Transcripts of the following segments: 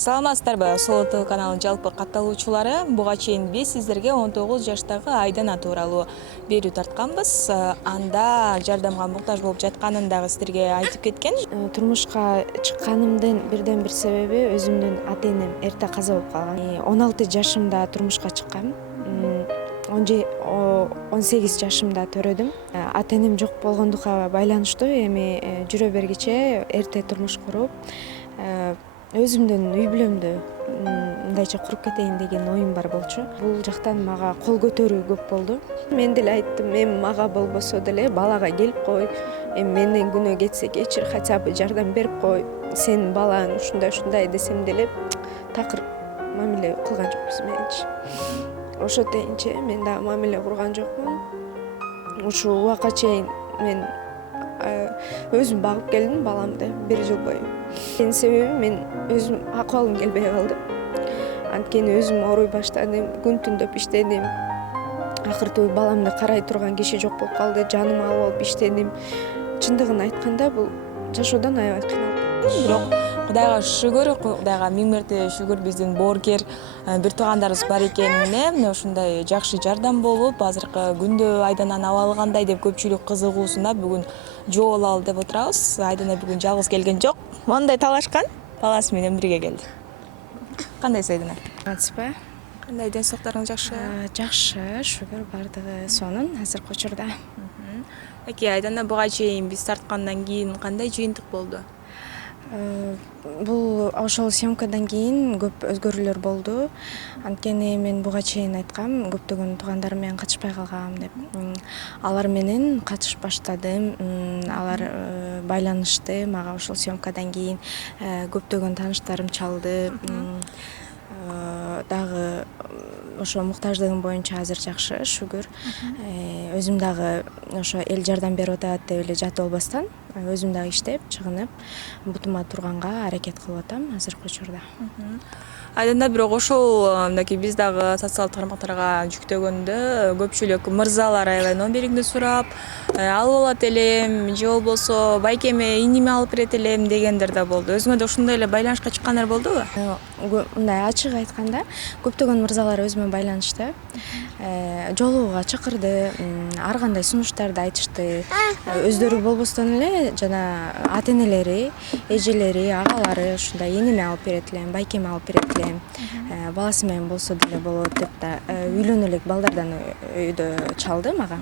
Саламатсыздарбы, Соло ТВ каналынын жалпы катталуучулары. Буга чейин биз сиздерге 19 жаштагы Айдана тууралуу берүү тартканбыз. Анда жардамга муктаж болуп жатканын дагы сиздерге айтып кеткен. Турмушка чыкканымдын бирден бир себеби өзүмдүн ата энем эрте каза болуп калган. 16 жашымда турмушка чыккам. 18 жашымда төрөдүм. Ата энем жок болгондукка байланыштуу эми жүрө бергиче эрте турмуш куруп, өзүмдүн үй бүлөмдү мындайча куруп кетейин деген оюм бар болчу. Бул жактан мага кол көтөрүү көп болду. Мен деле айттым, эми мага болбосо деле балага келип кой. Эми менден күнөө кетсе кечир, хотя бы жардам берип кой. Сенин балаң ушундай десем деле такыр мамиле кылган жокпуз менчи. Ошентейинче мен дагы мамиле курган жокмун. Ушул убакка чейин мен өзүм багып келдим баламды 1 жыл бою. Себеби мен өзүм акыбалым келбей калды. Анткени өзүм ооруй баштадым, күн түндөп иштедим. Акыртуу баламды карай турган киши жок болуп калды. Жаныма алып алып иштедим. Чындыгын айтканда бул жашоодон аябай кыйналып. Бирок Кудайга шүгүр, Кудайга миң мерте шүгүр, биздин боорукер бир туугандарыбыз бар экенине, мына ушундай жакшы жардам болуп, азыркы күндө Айдананын абалы кандай деп көпчүлүк кызыгуусунда бүгүн жоо алалы деп отурабыз. Айдана бүгүн жалгыз келген жок. Мондай талашкан баласы менен бирге келди. Кандайсыз Айдана? Атпайбы? Кандай, ден соолуктарыңыз жакшы? Жакшы, шүгүр, бардыгы сонун азыркы учурда. Айдана буга чейин биз тарткандан кийин кандай жыйынтык болду? Бул ошол съемкадан кийин көп өзгөрүүлөр болду. Анткени мен буга чейин айткам, көптөгөн туугандарым менен катышпай калгам деп. Алар менен катышып баштадым. Алар байланышты мага ошол съемкадан кийин. Көптөгөн тааныштарым чалды. Дагы ошо муктаждыгым боюнча азыр жакшы, шүгүр. Өзүм дагы ошо эл жардам берип атат деп эле жатып албастан, өзүм дагы иштеп, чыгынып, бутума турганга аракет кылып атам азыркы учурда. Айдана бирок ошол мынакей биз дагы социалдык тармактарга жүктөгөндө көпчүлүк мырзалар аябай номериңди сурап, алып алат элем же болбосо байкеме иниме алып берет элем дегендер да болду. Өзүңө да ушундай эле байланышка чыккандар болдубу? Мындай ачык айтканда, көптөгөн мырзалар өзүмө байланышты. Жолугууга чакырды, ар кандай сунуштарды айтышты. Өздөрү болбостон эле жана ата энелери, эжелери, агалары ушундай иниме алып берет элем, байкеме алып берет элем. Баласы менен болсо деле болот деп да үйлөнө элек балдардан үйдө чалды мага.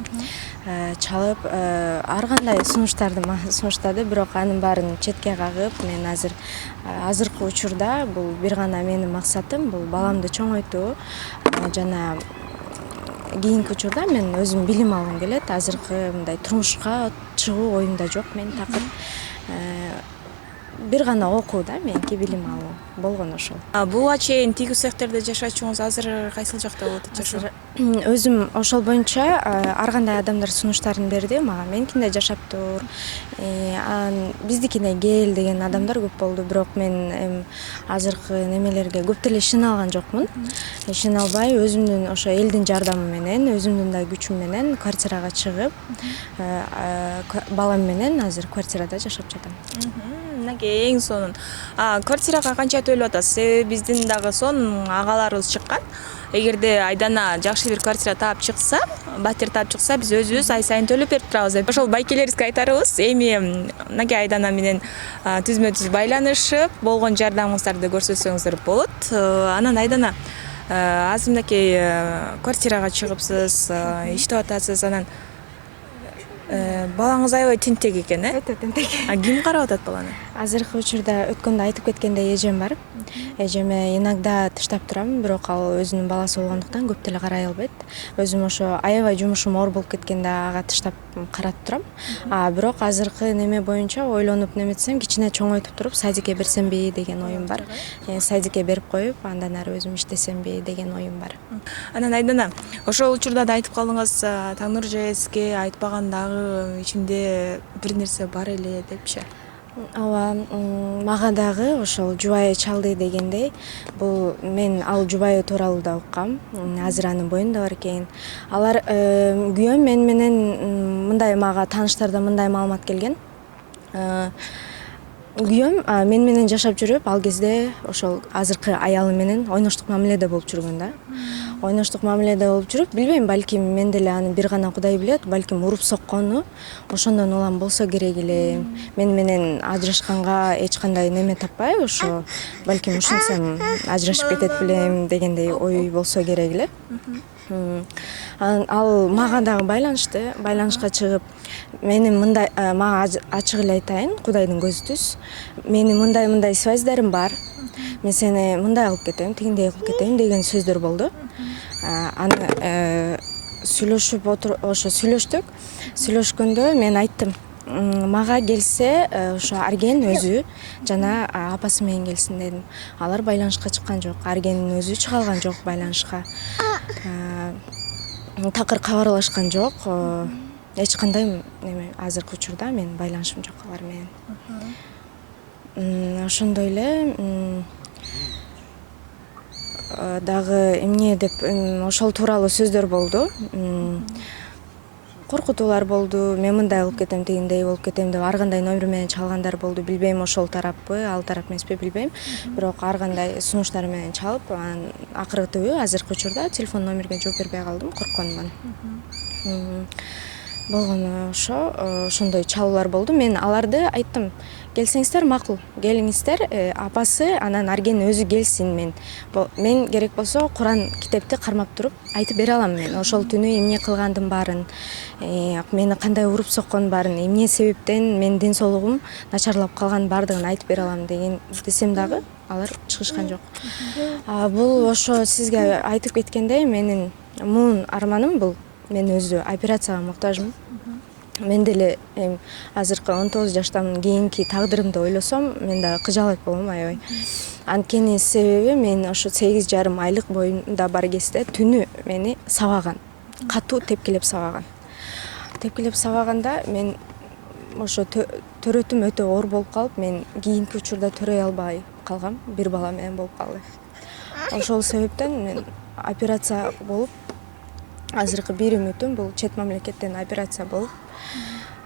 Чалып, ар кандай сунуштарды мага сунуштады, бирок анын баарын четке кагып, мен азыркы учурда бул бир гана менин максатым бул баламды чоңойтуу жана кийинки учурда мен өзүм билим алгым келет. Азыркы мындай турмушка чыгуу оюмда жок мен такыр. Бир гана окуу да меники билим алуу болгон ошол. Буга чейин тигүү цехтерде жашачуңуз азыр кайсыл жакта болуп атат жашоо? Өзүм ошол боюнча ар кандай адамдар сунуштарын берди мага. Меникинде жашап тур, биздикине кел деген адамдар көп болду, бирок мен азыркы немелерге көп деле ишене алган жокмун. Ишене албай өзүмдүн ошо элдин жардамы менен, өзүмдүн да күчүм менен квартирага чыгып, балам менен азыр квартирада жашап жатам. Мынакей эң сонун. Квартирага канча төлөп атасыз? Себеби биздин дагы сонун агаларыбыз чыккан. Эгерде Айдана жакшы бир квартира таап чыкса, батир таап чыкса, биз өзүбүз ай сайын төлөп берип турабыз деп. Ошол байкелерибизге айтарыбыз, эми мынакей Айдана менен түзмө-түз байланышып, болгон жардамыңыздарды көрсөтсөңүздөр болот. Анан Айдана, азыр мынакей квартирага чыгыпсыз, иштеп атасыз, анан балаңыз аябай тентек экен, Өтө тентек. Ким карап атат баланы? Азыркы учурда өткөндө айтып кеткендей эжем бар. Эжеме иногда тыштап турам, бирок ал өзүнүн баласы болгондуктан көп деле карай албайт. Өзүм ошо аябай жумушум оор болуп кеткенде ага тыштап каратып турам. Бирок азыркы неме боюнча ойлонуп неметсем, кичине чоңойтуп туруп садикке берсемби деген оюм бар. Садикке берип коюп, андан ары өзүм иштесемби деген оюм бар. Анан Айдана, ошол учурда да айтып калдыңыз, Таңнур ЖСке айтпаган дагы ичимде бир нерсе бар эле депчи. Ооба, мага дагы ошол жубайы чалды дегендей, бул мен ал жубайы тууралуу да уккам. Азыр анын боюнда бар экен. Алар күйөөм менен мындай мага тааныштардан мындай маалымат келген. күйөөм мен менен жашап жүрүп, ал кезде ошол азыркы аялы менен ойноштук мамиледе болуп жүргөн да. Ойноштук мамиледе болуп жүрүп, билбейм, балким мен деле аны бир гана Кудай билет, балким уруп соккону ошондон улам болсо керек эле. Мен менен ажырашканга эч кандай неме таппай, ошо балким ушинтсем ажырашып кетет белем дегендей ой болсо керек эле. Ал мага дагы байланышка чыгып, менин мындай мага ачык эле айтайын, Кудайдын көзү түз. Менин мындай связьдарым бар. Мен сени мындай кылып кетем, тигиндей кылып кетем деген сөздөр болду. Аны ошо сүйлөштүк. Сүйлөшкөндө мен айттым, мага келсе ошо Арген өзү жана апасы менен келсин дедим. Алар байланышка чыккан жок, Аргендин өзү чыга алган жок байланышка. Такыр кабарлашкан жок. Эч кандай неме азыркы учурда менин байланышым жок алар менен. Ошондой эле дагы эмне деп ошол тууралуу сөздөр болду. Коркутуулар болду. Мен мындай кылып кетем, тигиндей болуп кетем деп ар кандай номер менен чалгандар болду. Билбейм, ошол тараппы, ал тарап эмеспи, билбейм. Бирок ар кандай сунуштар менен чалып, анан акыркы түбү азыркы учурда телефон номерге жооп бербей калдым, коркконуман. Болгону ошондой чалуулар болду. Мен аларды айттым, келсеңиздер макул, келиңиздер, апасы анан Арген өзү келсин. Мен керек болсо Куран китепти кармап туруп айтып бере алам. Мен ошол түнү эмне кылгандын баарын, мени кандай уруп соккон баарын, эмне себептен менин ден соолугум начарлап калган баардыгын айтып бере алам деген десем дагы алар чыгышкан жок. Бул ошо сизге айтып кеткендей, менин муун арманым бул. Мен өзү операцияга муктажмын. Мен деле азыркы 19 жаштамын, кийинки тагдырымды ойлосом, мен дагы кыжалат болом аябай. Анткени себеби мен ошо 8,5 айлык боюмда бар кезде түнү мени сабаган, катуу тепкилеп сабаган. Тепкилеп сабаганда мен ошо төрөтүм өтө оор болуп калып, мен кийинки учурда төрөй албай калгам, бир бала менен болуп калды. Ошол себептен мен операция болуп, азыркы бир үмүтүм бул чет мамлекеттен операция болуп,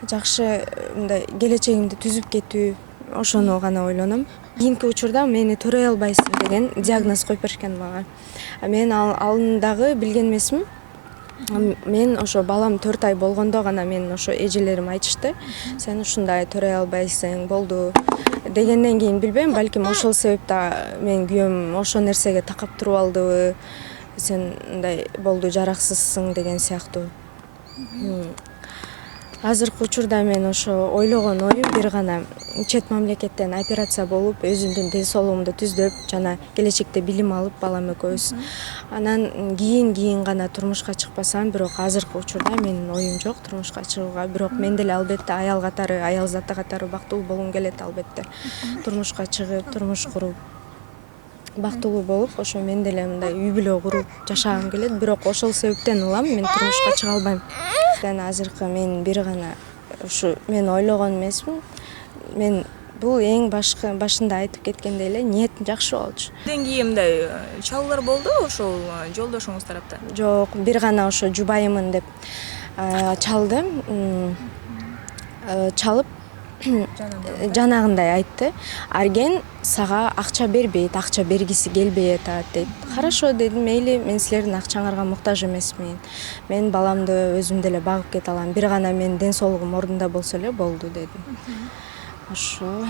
жакшы мындай келечегимди түзүп кетүү, ошону гана ойлоном. Кийинки учурда мени төрөй албайсың деген диагноз коюп беришкен мага. Мен аны дагы билген эмесмин. Мен ошо балам 4 ай болгондо гана мен ошо эжелерим айтышты, сен ушундай төрөй албайсың, болду дегенден кийин билбейм, балким ошол себептен мен күйөөм ошол нерсеге такап туруп алдыбы, сен мындай болду жараксызсың деген сыяктуу. Азыркы учурда мен ошо ойлогон оюм бир гана чет мамлекеттен операция болуп, өзүмдүн ден соолугумду түздөп, жана келечекте билим алып балам экөөбүз. Анан кийин гана турмушка чыкпасам, бирок азыркы учурда менин оюм жок турмушка чыгууга. Бирок мен деле албетте аял заты катары бактылуу болгум келет албетте. Турмушка чыгып, турмуш куруп, бактылуу болуп, ошо мен деле мындай үй бүлө куруп жашагым келет. Бирок ошол себептен улам мен турмушка чыга албайм. Азыркы мен бир гана ушу мен ойлогон эмесмин. Мен бул эң башында айтып кеткендей эле ниетим жакшы болчу. Андан кийин мындай чалуулар болду ошол жолдошуңуз тараптан? Жок, бир гана ошо жубайымын деп чалды. Чалып жанагындай айтты. Арген сага акча бербейт, акча бергиси келбей атат дейт. Хорошо дедим, мейли, мен силердин акчаңарга муктаж эмесмин. Мен баламды өзүм деле багып кете алам. Бир гана менин ден соолугум ордунда болсо эле болду дедим. Ошо.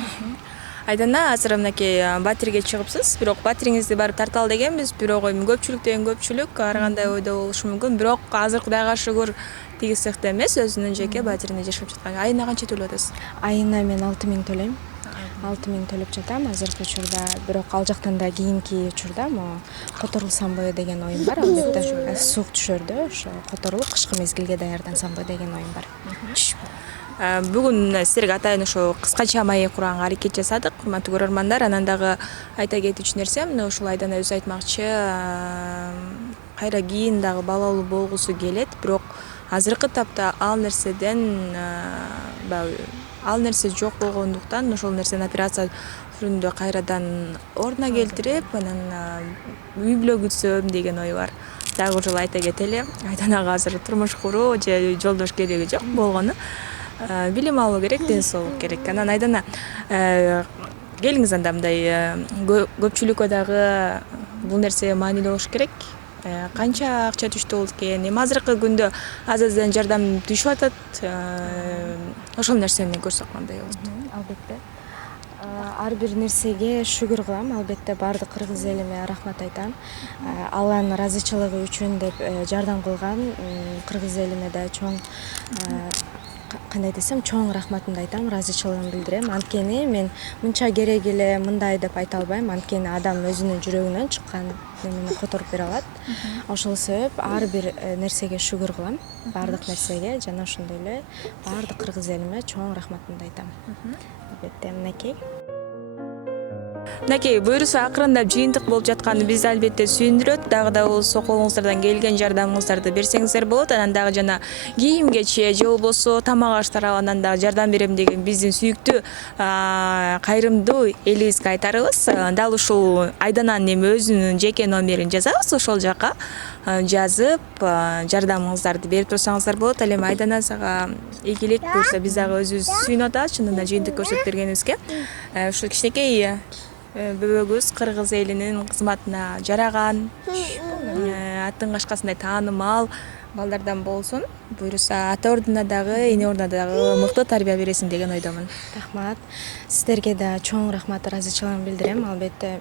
Айдана, азыр мынакей батирге чыгыпсыз, бирок батириңизди барып тарталы дегенбиз, бирок эми көпчүлүк ар кандай ойдо болушу мүмкүн, бирок азыр Кудайга шүгүр тиги сыяктуу эмес, өзүнүн жеке батирине жашап жаткан. Айына канча төлөп атасыз? Айына мен 6.000 төлөйм. 6.000 төлөп жатам азыркы учурда, бирок ал жактан да кийинки учурда которулсамбы деген оюм бар, албетте. Суук түшөрдө ошо которулуп кышкы мезгилге даярдансамбы деген оюм бар. Бүгүн силерге атайын ошо кыскача маек курганга аракет жасадык, урматтуу көрөрмандар. Анан дагы айта кетүүчү нерсе, мына ушул Айдана өзү айтмакчы, кайра кийин дагы балалуу болгусу келет, бирок азыркы тапта ал нерседен ал нерсе жок болгондуктан ошол нерсени операция түрүндө кайрадан ордуна келтирип, анан үй бүлө күтсөм деген ой бар. Дагы ушул айта кетели, Айданага азыр турмуш куруу же жолдош кереги жок болгону. билим алуу керек, ден соолук керек. Анан Айдана, келиңиз анда мындай көпчүлүккө дагы бул нерсе маанилүү болуш керек. Канча акча түштү болот экен? Эми азыркы күндө аздан жардам түшүп атат. Ошол нерсени көрсөк кандай болот? Албетте. Ар бир нерсеге шүгүр кылам. Албетте баардык кыргыз элиме рахмат айтам. Алланын ыраазычылыгы үчүн деп жардам кылган кыргыз элиме да чоң, кандай десем, чоң рахматымды айтам, ыраазычылыгымды билдирем. Анткени мен мынча керек эле мындай деп айта албайм. Анткени адам өзүнүн жүрөгүнөн чыккан немени которуп бере алат. Ошол себеп ар бир нерсеге шүгүр кылам, баардык нерсеге, жана ошондой эле баардык кыргыз элиме чоң рахматымды айтам. Албетте, мынакей. Мынакей, буюрса акырындап жыйынтык болуп жатканы бизди албетте сүйүндүрөт. Дагы да болсо колуңуздардан келген жардамыңыздарды берсеңиздер болот. Анан дагы жана кийим кече же болбосо тамак аш тарабынан дагы жардам берем деген биздин сүйүктүү кайрымдуу элибизге айтарыбыз. Дал ушул Айдананын эми өзүнүн жеке номерин жазабыз, ошол жака жазып жардамыңыздарды берип турсаңыздар болот. Ал эми Айдана, сага ийгилик. Буюрса биз дагы өзүбүз сүйүнүп атабыз чындыгында жыйынтык көрсөтүп бергенибизге. Ушу кичинекей бөбөгүбүз кыргыз элинин кызматына жараган, аттын кашкасындай таанымал балдардан болсун. Буюрса ата ордуна дагы, эне ордуна дагы мыкты тарбия бересиң деген ойдомун. Рахмат. Сиздерге да чоң рахмат, ыраазычылыгымды билдирем. Албетте,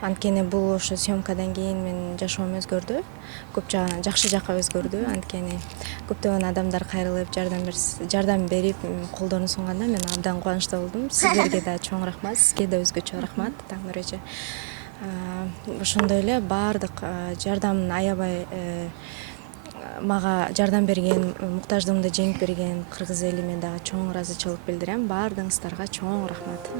анткени бул ошо съемкадан кийин менин жашоом өзгөрдү. Көп жакшы жакка өзгөрдү. Анткени көптөгөн адамдар кайрылып жардам берип, колдорун сунганда мен абдан кубанычта болдум. Сиздерге да чоң рахмат, сизге да өзгөчө рахмат, Таңнур эже. Ошондой эле баардык жардамын аябай мага жардам берген, муктаждыгымды жеңип берген кыргыз элиме дагы чоң ыраазычылык билдирем. Баардыгыңыздарга чоң рахмат.